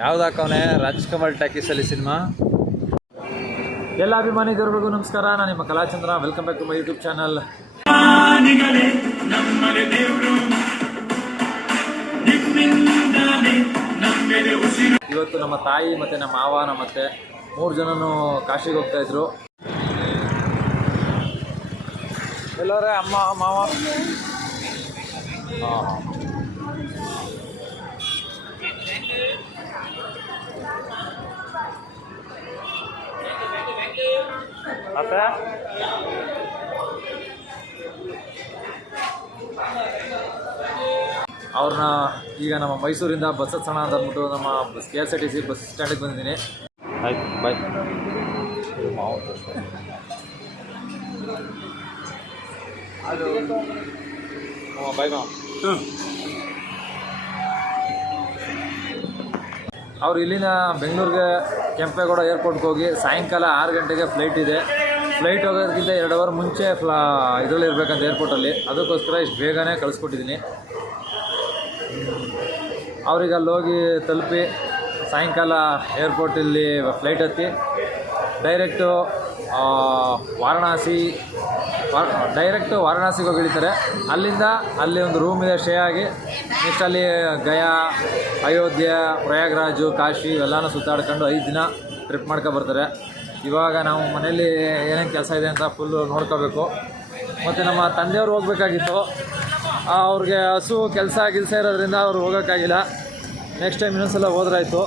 ಯಾವ್ದು ಹಾಕವನೆ ರಾಜ್ಕಮಲ್ ಟಾಕೀಸಲ್ಲಿ ಸಿನಿಮಾ. ಎಲ್ಲ ಅಭಿಮಾನಿಗಳಿಗೂ ನಮಸ್ಕಾರ, ನಾನು ನಿಮ್ಮ Kalachandra. Welcome back to my YouTube channel. ಇವತ್ತು ನಮ್ಮ ತಾಯಿ ಮತ್ತು ನಮ್ಮ ಮಾವ ಮತ್ತೆ 3 ಜನನು ಕಾಶಿಗೆ ಹೋಗ್ತಾ ಇದ್ರು. ಎಲ್ಲರೇ ಅಮ್ಮ ಮಾವ. ಮತ್ತೆ ಅವ್ರನ್ನ ಈಗ ನಮ್ಮ ಮೈಸೂರಿಂದ ಬಸ್ ಹತ್ಸೋಣ ಅಂತ ಅಂದ್ಬಿಟ್ಟು ನಮ್ಮ KSRTC ಬಸ್ ಸ್ಟ್ಯಾಂಡಿಗೆ ಬಂದಿದ್ದೀನಿ. ಆಯ್ತು, ಬಾಯ್. ಅದು ಬಾಯ್ ಮಾವ. ಅವ್ರು ಇಲ್ಲಿನ ಬೆಂಗಳೂರಿಗೆ ಕೆಂಪೇಗೌಡ ಏರ್ಪೋರ್ಟ್ಗೆ ಹೋಗಿ ಸಾಯಂಕಾಲ 6 ಗಂಟೆಗೆ ಫ್ಲೈಟ್ ಇದೆ. ಫ್ಲೈಟ್ ಹೋಗೋದಕ್ಕಿಂತ 2 ಅವರ್ ಮುಂಚೆ ಇದರಲ್ಲಿ ಇರಬೇಕಂತ ಏರ್ಪೋರ್ಟಲ್ಲಿ. ಅದಕ್ಕೋಸ್ಕರ ಇಷ್ಟು ಬೇಗನೆ ಕಳಿಸ್ಕೊಟ್ಟಿದ್ದೀನಿ. ಅವ್ರಿಗೆ ಅಲ್ಲಿ ಹೋಗಿ ತಲುಪಿ ಸಾಯಂಕಾಲ ಏರ್ಪೋರ್ಟಲ್ಲಿ ಫ್ಲೈಟ್ ಹತ್ತಿ ಡೈರೆಕ್ಟು ವಾರಣಾಸಿಗೆ ಹೋಗಿ ಇಳಿತಾರೆ. ಅಲ್ಲಿಂದ ಅಲ್ಲಿ ಒಂದು ರೂಮ್ ಇದೆ, ಸ್ಟೇ ಆಗಿ ನೆಕ್ಸ್ಟ್ ಅಲ್ಲಿ ಗಯಾ, ಅಯೋಧ್ಯೆ, ಪ್ರಯಾಗ್ರಾಜು, ಕಾಶಿ ಇವೆಲ್ಲನೂ ಸುತ್ತಾಡ್ಕೊಂಡು 5 ದಿನ ಟ್ರಿಪ್ ಬರ್ತಾರೆ. ಇವಾಗ ನಾವು ಮನೇಲಿ ಏನೇನು ಕೆಲಸ ಇದೆ ಅಂತ ಫುಲ್ಲು ನೋಡ್ಕೋಬೇಕು. ಮತ್ತು ನಮ್ಮ ತಂದೆಯವರು ಹೋಗ್ಬೇಕಾಗಿತ್ತು, ಅವ್ರಿಗೆ ಹಸು ಕೆಲಸ ಇರೋದ್ರಿಂದ ಅವ್ರು ಹೋಗೋಕ್ಕಾಗಿಲ್ಲ. ನೆಕ್ಸ್ಟ್ ಟೈಮ್ ಇನ್ನೊಂದ್ಸಲ ಹೋದ್ರಾಯ್ತು.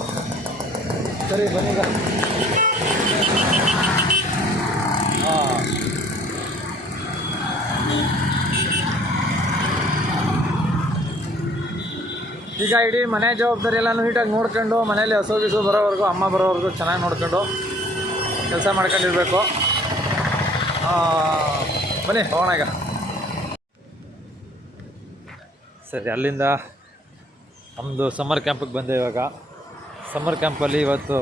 ಸರಿ ಬನ್ನೀಗ. ಈಗ ಇಡೀ ಮನೆ ಜವಾಬ್ದಾರಿ ಎಲ್ಲನೂ ನೀಟಾಗಿ ನೋಡ್ಕೊಂಡು, ಮನೇಲಿ ಹಸು ಗಿಸು ಬರೋವರೆಗೂ, ಅಮ್ಮ ಬರೋವರೆಗೂ ಚೆನ್ನಾಗಿ ನೋಡ್ಕೊಂಡು ಕೆಲಸ ಮಾಡ್ಕೊಂಡಿರ್ಬೇಕು. ಬನ್ನಿ ಹೋಗೋಣ ಈಗ. ಸರಿ, ಅಲ್ಲಿಂದ ನಮ್ಮದು ಸಮ್ಮರ್ ಕ್ಯಾಂಪಿಗೆ ಬಂದೆ. ಇವಾಗ ಸಮ್ಮರ್ ಕ್ಯಾಂಪಲ್ಲಿ ಇವತ್ತು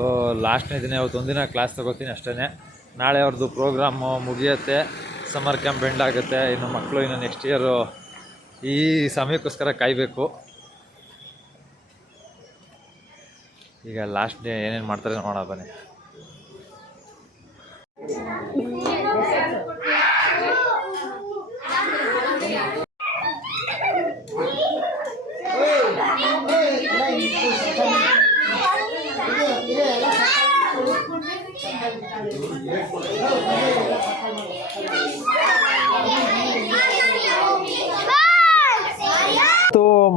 ಲಾಸ್ಟ್ನೇ ದಿನ. ಇವತ್ತು ಒಂದಿನ ಕ್ಲಾಸ್ ತೊಗೋತೀನಿ ಅಷ್ಟೇ. ನಾಳೆ ಅವ್ರದ್ದು ಪ್ರೋಗ್ರಾಮು ಮುಗಿಯುತ್ತೆ, ಸಮ್ಮರ್ ಕ್ಯಾಂಪ್ ಎಂಡ್ ಆಗುತ್ತೆ. ಇನ್ನು ಮಕ್ಕಳು ಇನ್ನು ನೆಕ್ಸ್ಟ್ ಇಯರು ಈ ಸಮಯಕ್ಕೋಸ್ಕರ ಕಾಯಬೇಕು. ಈಗ ಲಾಸ್ಟ್ ಡೇ ಏನೇನು ಮಾಡ್ತಾರೆ ನೋಡೋಣ ಬನ್ನಿ.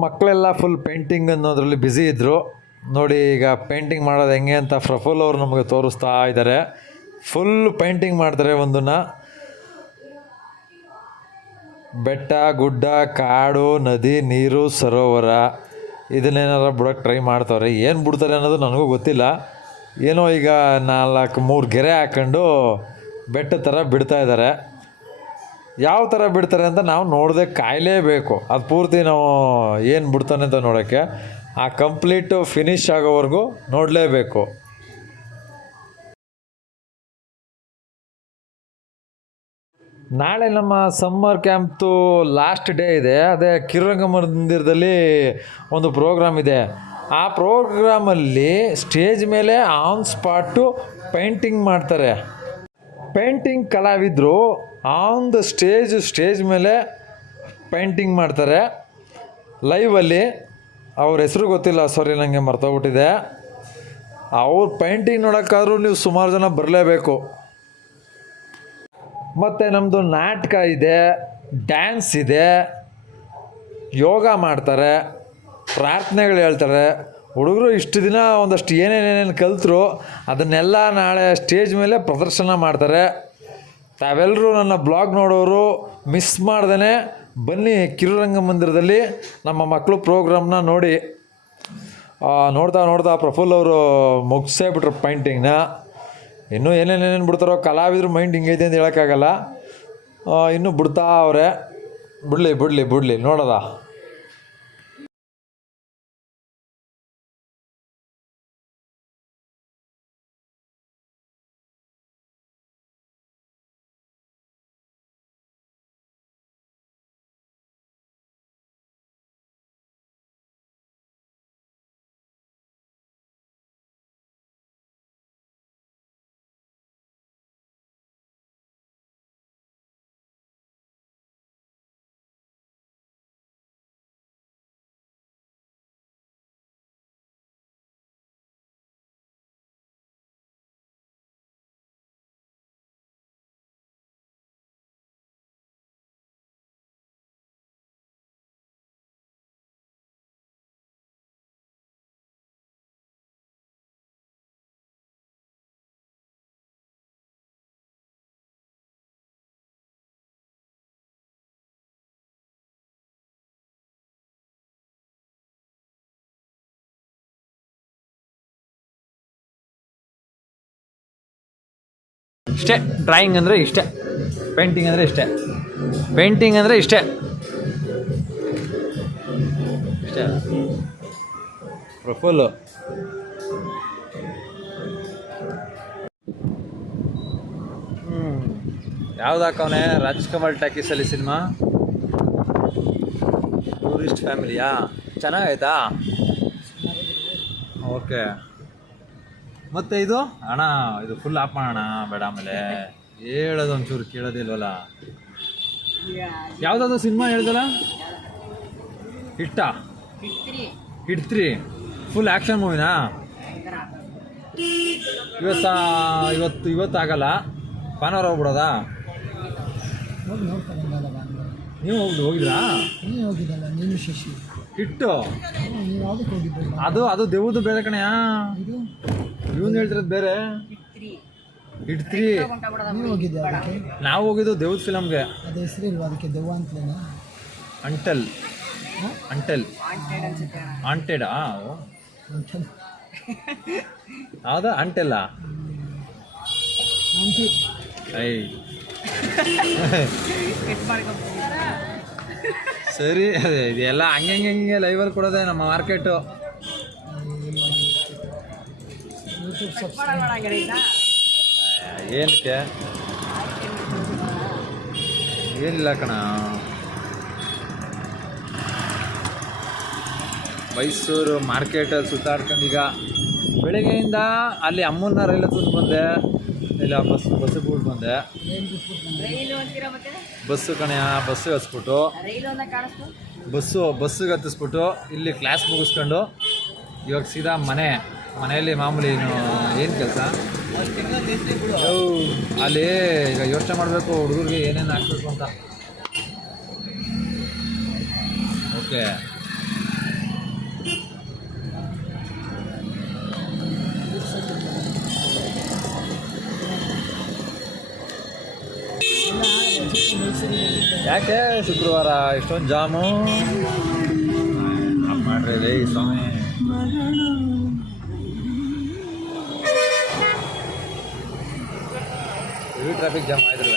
ಮಕ್ಕಳೆಲ್ಲ ಫುಲ್ ಪೇಂಟಿಂಗ್ ಅನ್ನೋದ್ರಲ್ಲಿ ಬ್ಯುಸಿ ಇದ್ದರು. ನೋಡಿ ಈಗ ಪೇಂಟಿಂಗ್ ಮಾಡೋದು ಹೆಂಗೆ ಅಂತ ಪ್ರಫುಲ್ ಅವರು ನಮಗೆ ತೋರಿಸ್ತಾ ಇದ್ದಾರೆ. ಫುಲ್ ಪೇಂಟಿಂಗ್ ಮಾಡ್ತಾರೆ. ಒಂದನ್ನು ಬೆಟ್ಟ, ಗುಡ್ಡ, ಕಾಡು, ನದಿ, ನೀರು, ಸರೋವರ ಇದನ್ನೇನಾರ ಬಿಡೋಕ್ಕೆ ಟ್ರೈ ಮಾಡ್ತಾವ್ರೆ. ಏನು ಬಿಡ್ತಾರೆ ಅನ್ನೋದು ನನಗೂ ಗೊತ್ತಿಲ್ಲ. ಏನೋ ಈಗ 3 ಗೆರೆ ಹಾಕ್ಕೊಂಡು ಬೆಟ್ಟ ಥರ ಬಿಡ್ತಾ ಇದ್ದಾರೆ. ಯಾವ ಥರ ಬಿಡ್ತಾರೆ ಅಂತ ನಾವು ನೋಡದೆ ಕಾಯಲೇಬೇಕು. ಅದು ಪೂರ್ತಿ ನಾವು ಏನು ಬಿಡ್ತಾನೆ ಅಂತ ನೋಡೋಕ್ಕೆ, ಆ ಕಂಪ್ಲೀಟು ಫಿನಿಷ್ ಆಗೋವರೆಗೂ ನೋಡಲೇಬೇಕು. ನಾಳೆ ನಮ್ಮ ಸಮ್ಮರ್ ಕ್ಯಾಂಪ್ದು ಲಾಸ್ಟ್ ಡೇ ಇದೆ. ಅದೇ ಕಿರುರಂಗ ಮಂದಿರದಲ್ಲಿ ಒಂದು ಪ್ರೋಗ್ರಾಮ್ ಇದೆ. ಆ ಪ್ರೋಗ್ರಾಮಲ್ಲಿ ಸ್ಟೇಜ್ ಮೇಲೆ ಆನ್ ಸ್ಪಾಟು ಪೇಂಟಿಂಗ್ ಮಾಡ್ತಾರೆ. ಪೇಂಟಿಂಗ್ ಕಲಾವಿದರು ಆನ್ ದ ಸ್ಟೇಜ್ ಮೇಲೆ ಪೇಂಟಿಂಗ್ ಮಾಡ್ತಾರೆ ಲೈವಲ್ಲಿ. ಅವ್ರ ಹೆಸರು ಗೊತ್ತಿಲ್ಲ, ಸಾರಿ ನನಗೆ ಮರ್ತೋಗ್ಬಿಟ್ಟಿದೆ. ಅವ್ರ ಪೇಂಟಿಂಗ್ ನೋಡೋಕ್ಕಾದ್ರೂ ನೀವು ಸುಮಾರು ಜನ ಬರಲೇಬೇಕು. ಮತ್ತು ನಮ್ಮದು ನಾಟಕ ಇದೆ, ಡ್ಯಾನ್ಸ್ ಇದೆ, ಯೋಗ ಮಾಡ್ತಾರೆ, ಪ್ರಾರ್ಥನೆಗಳು ಹೇಳ್ತಾರೆ. ಹುಡುಗರು ಇಷ್ಟು ದಿನ ಒಂದಷ್ಟು ಏನೇನೇನೇನು ಕಲಿತರು ಅದನ್ನೆಲ್ಲ ನಾಳೆ ಸ್ಟೇಜ್ ಮೇಲೆ ಪ್ರದರ್ಶನ ಮಾಡ್ತಾರೆ. ತಾವೆಲ್ಲರೂ ನನ್ನ ಬ್ಲಾಗ್ ನೋಡೋರು ಮಿಸ್ ಮಾಡ್ದೇ ಬನ್ನಿ ಕಿರುರಂಗ ಮಂದಿರದಲ್ಲಿ ನಮ್ಮ ಮಕ್ಕಳು ಪ್ರೋಗ್ರಾಮ್ನ ನೋಡಿ. ನೋಡ್ತಾ ಪ್ರಫುಲ್ ಅವರು ಮುಗಿಸೇ ಬಿಟ್ರು ಪೇಂಟಿಂಗ್ನ. ಇನ್ನೂ ಏನೇನೇನು ಬಿಡ್ತಾರೋ, ಕಲಾವಿದ್ರು ಮೈಂಡ್ ಹಿಂಗೈತೆ ಅಂತ ಹೇಳೋಕ್ಕಾಗಲ್ಲ. ಇನ್ನೂ ಬಿಡ್ತಾ ಅವರೇ. ಬಿಡಲಿ ನೋಡೋದಾ. ಇಷ್ಟೇ ಡ್ರಾಯಿಂಗ್ ಅಂದರೆ ಇಷ್ಟೇ, ಪೇಂಟಿಂಗ್ ಅಂದರೆ ಇಷ್ಟೇ, ಪೇಂಟಿಂಗ್ ಅಂದರೆ ಇಷ್ಟೇ ಇಷ್ಟೇ ಪ್ರಫುಲ್ಲು. ಯಾವ್ದು ಹಾಕವನೆ? ರಾಜ್ಕಮಲ್ ಟಾಕೀಸಲ್ಲಿ ಸಿನಿಮಾ ಟೂರಿಸ್ಟ್ ಫ್ಯಾಮಿಲಿಯಾ? ಚೆನ್ನಾಗೈತಾ? ಓಕೆ. ಮತ್ತೆ ಇದು ಅಣ್ಣ, ಇದು ಫುಲ್ ಆಫ್ ಮಾಡೋಣ ಬೇಡ, ಆಮೇಲೆ ಹೇಳೋದು ಒಂಚೂರು ಕೇಳೋದಿಲ್ವಲ್ಲ. ಯಾವುದಾದ್ರು ಸಿನಿಮಾ ಹೇಳ್ದಲ್ಲ, ಹಿಟ್ಟಾ? ಹಿಟ್ 3 ಫುಲ್ ಆ್ಯಕ್ಷನ್ ಮೂವಿನಾ? ಇವತ್ತು ಆಗಲ್ಲ, ಭಾನುವಾರ ಹೋಗ್ಬಿಡೋದಾ? ನೀವು ಹೋಗಿದ್ರಾ? ಹಿಟ್ಟು ಅದು ದೇವ್ದು ಬೇರೆ ಕಣೆಯಾ, ಇವನು ಹೇಳ್ತಿರೋದು ಬೇರೆ. ಹಿಟ್ 3 ನಾವು ಹೋಗಿದ್ದು ದೇವ್ದ ಫಿಲಮ್ಗೆ. ಅಂಟೆಲ್ ಆಂಟೆಡಾ? ಹೌದಾ? ಅಂಟೆಲ್ಲ ಐ ಸರಿ, ಅದೇ ಇದೆಲ್ಲ ಹಂಗೆ ಲೈವಲ್ಲಿ ಕೊಡೋದೆ ನಮ್ಮ ಮಾರ್ಕೆಟು. ಏನಕ್ಕೆ? ಏನಿಲ್ಲ ಕಣ, ಮೈಸೂರು ಮಾರ್ಕೆಟಲ್ಲಿ ಸುತ್ತಾಡ್ಕೊಂಡು ಈಗ ಬೆಳಗ್ಗೆಯಿಂದ ಅಲ್ಲಿ ಅಮ್ಮನ ರೈಲ್ ಹತ್ಕೊಂಡು ಬಂದೆ, ಇಲ್ಲ ಬಸ್ಸಿಗೆ ಬಿಟ್ಟು ಬಂದೆ. ಬಸ್ಸು ಕಣೆಯ, ಬಸ್ಸಿಗೆ ಹತ್ಸ್ಬಿಟ್ಟು ಬಸ್ಸಿಗೆ ಹತ್ತಿಸ್ಬಿಟ್ಟು ಇಲ್ಲಿ ಕ್ಲಾಸ್ ಮುಗಿಸ್ಕೊಂಡು ಇವಾಗ ಸೀದಾ ಮನೆಯಲ್ಲಿ ಮಾಮೂಲಿ ಏನು ಕೆಲಸ ಅಲ್ಲಿ ಈಗ ಯೋಚನೆ ಮಾಡಬೇಕು ಹುಡುಗರಿಗೆ ಏನೇನು ಹಾಕ್ಬೇಕು ಅಂತ. ಓಕೆ, ಯಾಕೆ ಶುಕ್ರವಾರ ಇಷ್ಟೊಂದು ಜಾಮು ಮಾಡ್ರಿ ಸ್ವಾಮಿ? ಟ್ರಾಫಿಕ್ ಜಾಮ್ ಆಯ್ತು.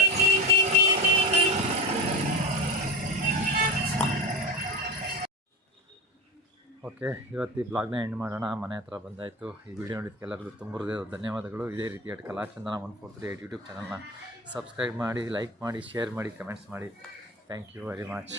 ಓಕೆ, ಇವತ್ತು ಈ ಬ್ಲಾಗ್ನ ಎಂಡ್ ಮಾಡೋಣ. ಮನೆ ಹತ್ರ ಬಂದಾಯಿತು. ಈ ವಿಡಿಯೋ ನೋಡಿದ್ದಕ್ಕೆಲ್ಲರಿಗೂ ತುಂಬ ಧನ್ಯವಾದಗಳು. ಇದೇ ರೀತಿಯಾಗಿ ಕಲಾಚಂದನ 143 ಯೂಟ್ಯೂಬ್ ಚಾನಲ್ನ ಸಬ್ಸ್ಕ್ರೈಬ್ ಮಾಡಿ, ಲೈಕ್ ಮಾಡಿ, ಶೇರ್ ಮಾಡಿ, ಕಮೆಂಟ್ಸ್ ಮಾಡಿ. Thank you very much.